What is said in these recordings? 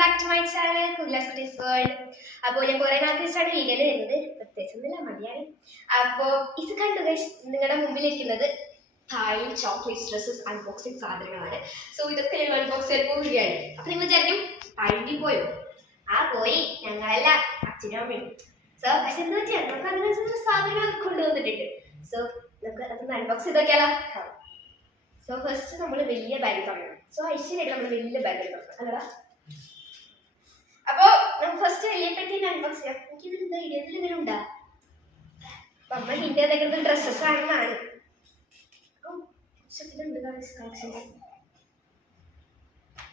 Back to my channel കുഗ്ലാസ് കുട്ടീസ് world അപ്പോൾ ഞാൻ കുറേ നാൾക്ക് വെച്ചാണ് വീഡിയോയിൽ വരുന്നത്. പ്രത്യേകിച്ചൊന്നുമില്ല മതിയാണ് അപ്പോൾ ഇത് കണ്ടു നിങ്ങളുടെ മുമ്പിലിരിക്കുന്നത് തായ് ചോക്ലേറ്റ് ഡ്രസ്സസ് അൺബോക്സിങ് സാധനങ്ങളാണ്. സോ ഇതൊക്കെ ഞങ്ങൾ അൺബോക്സ് ചെയ്യാൻ പോവുകയാണ്. അപ്പോൾ നിങ്ങൾ വിചാരിക്കും തായ്ക്ക് പോയോ? ആ പോയി. ഞങ്ങളല്ല അച്ഛനും അമ്മയും. സോ പക്ഷെ എന്താ വെച്ചാൽ നമുക്ക് അതിനനുസരിച്ച് സാധനങ്ങൾ കൊണ്ടുവന്നിട്ടുണ്ട്. സോ നമുക്ക് അതൊന്ന് അൺബോക്സ് ചെയ്തൊക്കെയാലോ സോ ഫസ്റ്റ് നമ്മൾ വലിയ ബാഗ് തുടങ്ങണം. സോ ഐശ്വര്യമായിട്ട് നമ്മൾ വലിയ ബാഗ് തുടങ്ങണം. അല്ലടാ. അപ്പോ നമുക്ക് ഫസ്റ്റ് വലിയ പെട്ടി അൺബോക്സ് ചെയ്യാം. എനിക്ക് ഇതിൽ എന്താ ഇടിയത്തിൽ എന്തെങ്കിലും ഉണ്ടാ. അപ്പൊ അമ്മ ഹിന്റെ ഏതൊക്കെ ഡ്രസ്സസ് ആണെന്നാണ്.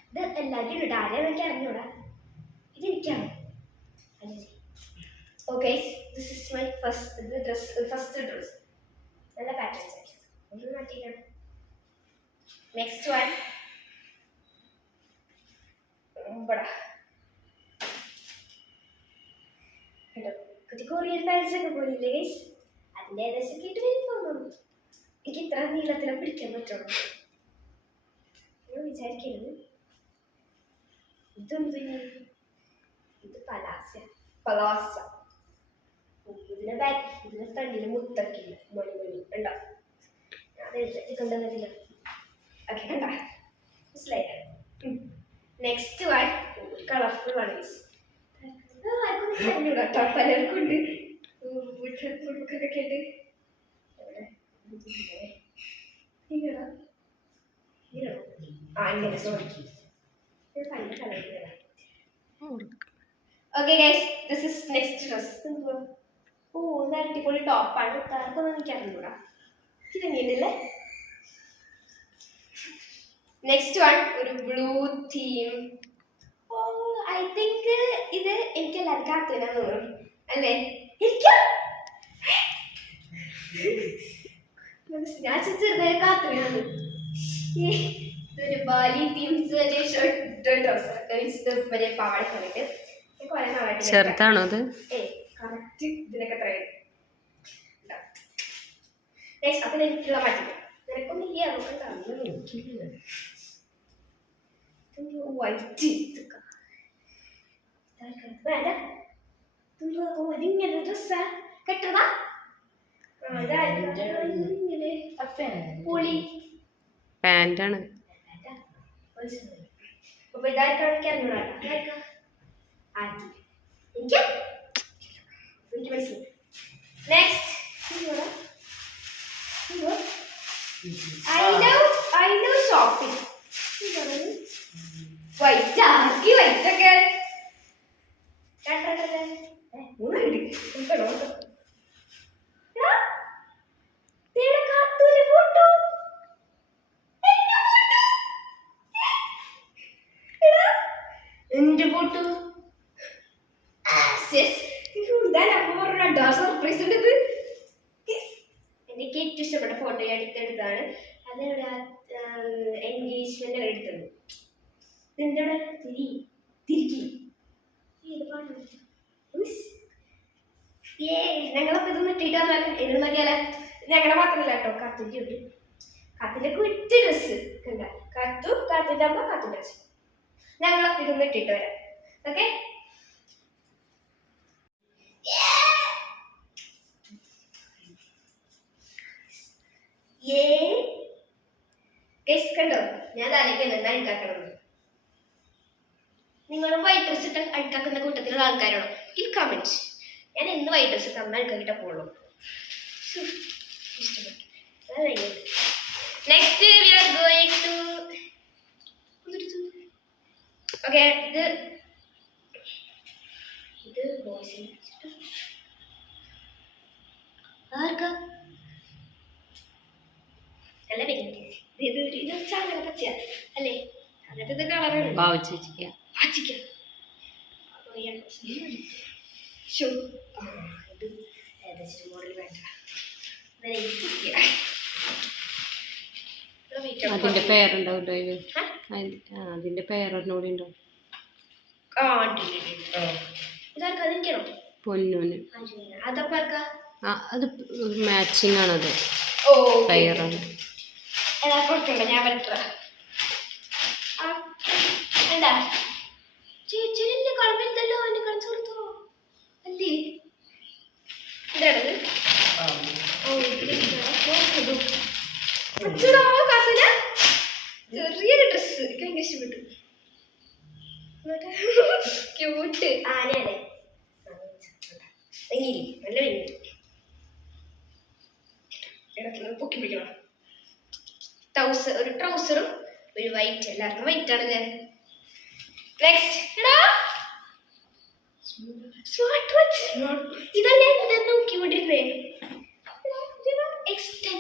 ഇത് എല്ലാവരും ഉണ്ട്. ആരെയും എനിക്ക് അറിഞ്ഞൂടാ. ഇത് എനിക്കാണ്. Okay this is my first dress first dress നല്ല പാറ്റേൺസ് ആയിരിക്കും ഒന്ന് മാറ്റിയിട്ടാണ് നെക്സ്റ്റ് വൺ കുട്ടി കൊറിയൻ പാൻസ് ഒക്കെ പോലില്ലേ ഗൈസ് അതിന്റെ ഏകദേശം കേട്ട് വരും തോന്നുന്നു. എനിക്ക് ഇത്ര നീളത്തിനെ പിടിക്കാൻ പറ്റുള്ളൂ. വിചാരിക്കുന്നു വിചാരിക്കരുത്. ഇതെന്ത് ഇത് പലാസ പലാസ ഇതിന്റെ ബാക്ക് ഇതിന്റെ ഫ്രണ്ടിൽ മുത്തക്കില്ല മണി മണി ഉണ്ടോ അത് എഴുതി കൊണ്ടുവന്നിട്ടില്ല ഓക്കെ കണ്ട മനസ്സിലായി നെക്സ്റ്റ് വൺ കളർഫുൾ ആണ് guys. ഇത് ആർക്കും അറിഞ്ഞൂടാ കേട്ടോ പലർക്കും ഉണ്ട് വീട്ടിലൊക്കെ കേട്ട് എവിടെ? ഇങ്ങനെയാണോ? ഇങ്ങനെയാണോ? ആ ഇങ്ങനെ സോറി ഇത് പല കളറിലാണ് okay guys this is next dress oh ഇത് അടിപൊളി ടോപ്പാണ് താർക്കൊന്നും എനിക്ക് അറിഞ്ഞൂടാ ഇതെങ്ങനെയല്ലേ നെക്സ്റ്റ് വൺ ഒരു blue theme oh I think ഇത് എനിക്ക് എല്ലാവർക്കും തോന്നുന്നു അല്ലേ? ഇരിക്കാം. ഞാൻ ചെറുതായി കാത്തുവിനാണ് ഇതൊരു ബാലി തീംസ് ഒരു ഷർട്ട് ഡ്രസ് വരെ പാവാട കണ്ടിട്ട് കുറെ നാളായിട്ട് ചെറുതാണോ അത്? ഏയ് കറക്റ്റ് ഇതിനൊക്കെ എത്ര നെക്സ്റ്റ് അപ്പൊ എനിക്കുള്ള മാറ്റി നിനക്കൊന്നും ഇല്ല നമുക്ക് തന്നു. വൈറ്റ് വേണ്ട. ഇതെന്തുവാ? ഓ, ഇതിങ്ങനെ ഡ്രസ്സാ കെട്ടതാ ആ, ഇതായിരിക്കും. ഇങ്ങനെ. പൊളി. പാന്റാണ് മനസ്സിലായി. അപ്പൊ എനിക്ക് അറിഞ്ഞൂടാ. ഇതായിരിക്കാം ആന്റി എനിക്ക്? എനിക്ക് മനസ്സിലായി next I love I love shopping white ആക്കി വൈറ്റ് ഒക്കെ. ഫോട്ടോ സർപ്രൈസ് ഉണ്ട് എനിക്ക് ഏറ്റവും ഇഷ്ടപ്പെട്ട ഫോട്ടോ ഞാൻ എടുത്തെടുത്താണ് അതിവിടെ? എൻഗേജ്മെന്റ് എടുത്തത്. ഇതിന്റെ അവിടെ തിരി. തിരിക്കി. ഞങ്ങളപ്പോ ഇതൊന്ന് ഇട്ടിട്ടാ എന്ന് നോക്കിയാലേ ഞങ്ങളുടെ മാത്രമല്ല കേട്ടോ. കാത്തിന്റെ ഉണ്ട്. കാത്തിന്റെ കുറ്റി ഡ്രസ് കണ്ട. കത്തു കാത്തിന്റെ അമ്മ കാത്തിന്റെ ഞങ്ങളൊക്കെ ഇതൊന്നും ഇട്ടിട്ട് വരാം. ഓക്കെ ഏ ഗൈസ് കണ്ടോ? ഞാൻ ആലോചിക്കുന്നത് എന്താ അഴുക്കാക്കണം നിങ്ങളും വൈറ്റ് ഡ്രസ് ഇട്ട് അഴുക്കാക്കുന്ന കൂട്ടത്തിലുള്ള ആൾക്കാരാണോ? ഈ കമന്റ് ഞാൻ എന്ന് വൈറ്റ് ഡ്രസ് അമ്മ അഴുക്കാക്കിട്ടേ പോകുള്ളൂ next we are going to okay ഇത് ഇത് ബോയ്സിന് ആർക്കാ നല്ല പിന്നെ? ഇത് ഇത് ചാനക പച്ച അല്ലേ? എന്നിട്ട് ഇത് കളറാണ് ഷോ ആ ഇത് ഏകദേശം മോഡൽ വേണ്ട. അതിന്റെ പേരുണ്ടാവും? അതിന്റെ- പേരൊന്നുകൂടി ഉണ്ടാവും പൊന്നൂന്. അത് മാച്ചിങ് ആണത് ഓ എല്ലാവർക്കും കൊടുക്കണ്ട ഞാൻ വരത്ര എന്താ എന്താ ചേച്ചിനെ കളവില്ലല്ലോ എന്നെ കളിച്ചു കൊടുത്തോ അല്ലേ എന്താണത്. ചെറിയൊരു ഡ്രസ് എനിക്ക് ഭയങ്കര ഇഷ്ടപ്പെട്ടു ക്യൂട്ട് എങ്ങനെ നല്ല പൊക്കി പിടിക്കണം ട്രൗസർ ഒരു ട്രൗസറും ഒരു വൈറ്റ് എല്ലാവർക്കും വൈറ്റ് ആണല്ലേ? നെക്സ്റ്റ് എടാ! സ്മാർട്ട് വാച്ച് ഇതല്ലേ ഞാൻ നോക്കിക്കൊണ്ടിരുന്നേ?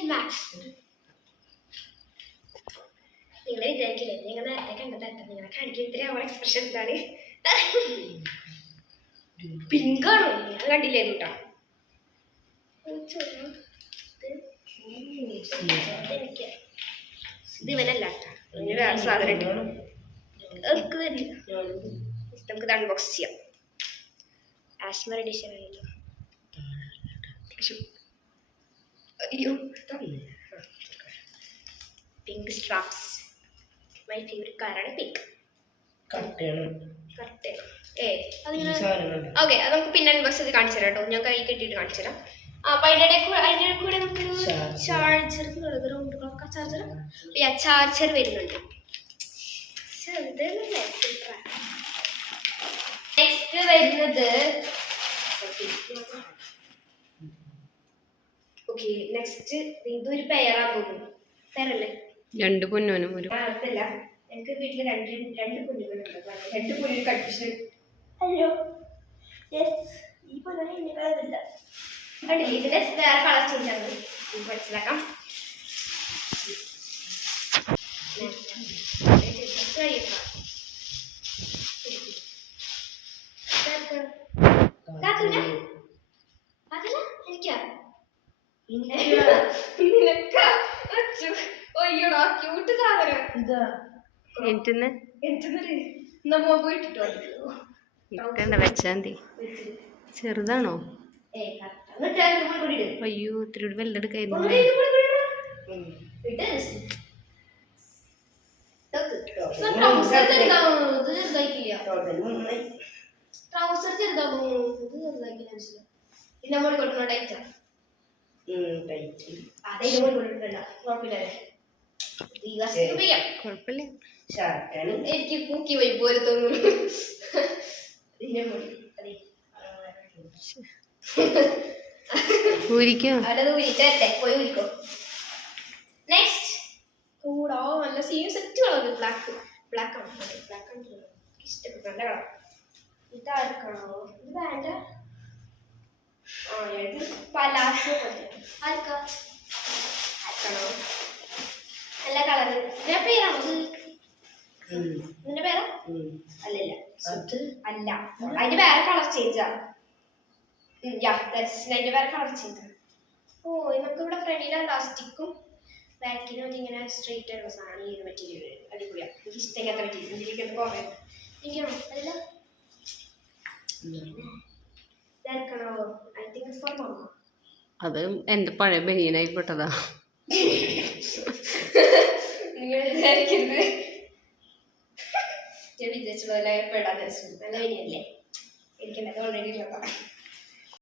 മാക്സ് നിങ്ങൾ വിചാരിക്കില്ലേ നിങ്ങൾ നേരത്തെ കണ്ടതായിട്ട് നിങ്ങളെ കാണിക്കും ഇത്രയും അവളെ എക്സ്പ്രഷൻ എന്താണ് പിങ്കാണോ ഞാൻ കണ്ടില്ലേ കേട്ടോ എനിക്ക് ഇത് ഇവനല്ല വേറെ സാധനം ഉണ്ട് നമുക്ക് തരില്ല നമുക്ക് ഇത് അൺബോക്സ് ചെയ്യാം. ആസ്മർ എഡിഷൻ ആയല്ലോ ശ്ശോ. അയ്യോ പിങ്ക് സ്ട്രാപ്സ് മൈ ഫേവറേറ്റ് കാറാണ് പിങ്ക് കറക്റ്റ്. ഏ അതിങ്ങനെ ഓക്കെ അത് നമുക്ക് പിന്നെ അൺബോക്സ് ചെയ്ത് കാണിച്ചു തരാം കേട്ടോ. ഞാൻ കൈ കെട്ടിയിട്ട് കാണിച്ചു തരാം അപ്പം ഇടയിൽ കൂടെ കൂടെ നമുക്കൊരു charger round clock charger charger വരുന്നുണ്ട്. നെക്സ്റ്റ് വരുന്നത് ഓക്കെ നെക്സ്റ്റ് ഇതൊരു പെയറാന്ന് തോന്നുന്നു. പെയറല്ലേ രണ്ട് പൊന്നോനും ഒരു അതല്ല. എനിക്ക് വീട്ടിൽ രണ്ട് രണ്ട് അപ്പൊ രണ്ട് കുഞ്ഞിന് കൺഫ്യൂഷൻ അയ്യോ യെസ് ഈ പൊന്നാണ് എന്നെക്കാളില്ല കണ്ടില്ലേ? വേറെ കളർ ചേഞ്ച് ആണ് മനസ്സിലാക്കാം. മതി. ചെറുതാണോ? ഏ അയ്യോ ഇത്തിരി കൂടി. ഇപ്പൊ trouser ചെറുതാവോ? ഇത് മനസ്സിലായി. ഇതിന്റെ മുകളിൽ കൊടുക്കണോ tight ആ? അതെ, ഇതിന്റെ മുകളിൽ കുഴപ്പമില്ലല്ലേ? എനിക്ക് പൂക്കി പോയി പോലെ തോന്നുന്നു മുകളിൽ. അതെ. ഊരിക്കോ അവിടെ ഊരിട്ടല്ലേ പോയി ഊരിക്കോ നെക്സ്റ്റ് കൂടോ നല്ല scene set colour black black ആണ്. ബ്ലാക്ക് ആണ് ഇഷ്ടപ്പെട്ടു നല്ല കളർ ഇതാർക്കാണോ? ഇത് വേണ്ട. ആ ഇത് പലാസോ പോലെ ആർക്കാ? ആർക്കാണോ? നല്ല കളർ ഇതിന്റെ പേരാണോ ഇത് ഇതിന്റെ പേരാ? അല്ലല്ല. അല്ല. അതിന്റെ വേറെ കളർ ചേഞ്ച് ആണ്. അതിന്റെ വേറെ കളർ ചേഞ്ച് ആണ് ഓ നമുക്ക് ഇവിടെ ഫ്രണ്ടിൽ ഇലാസ്റ്റിക്കും ബാക്കിൽ മറ്റേ ഇങ്ങനെ സ്ട്രെയിറ്റ് ആയിട്ടുള്ള സാധനം ഈ ഒരു മെറ്റീരിയൽ അടിപൊളിയാണ് എനിക്ക് ഇഷ്ടമില്ലാത്ത മെറ്റീരിയൽ എന്ത് കുറേ എനിക്കാണോ അല്ല. അത് എന്റെ പഴയ ബനിയനായി പെട്ടതാ. നിങ്ങൾ വിചാരിക്കുന്നത് ഞാൻ വിചാരിച്ചുള്ള പെടാതെ നല്ല ബനിയല്ലേ എനിക്കുണ്ടത് ഓൾറെഡി ഉള്ളതാണ്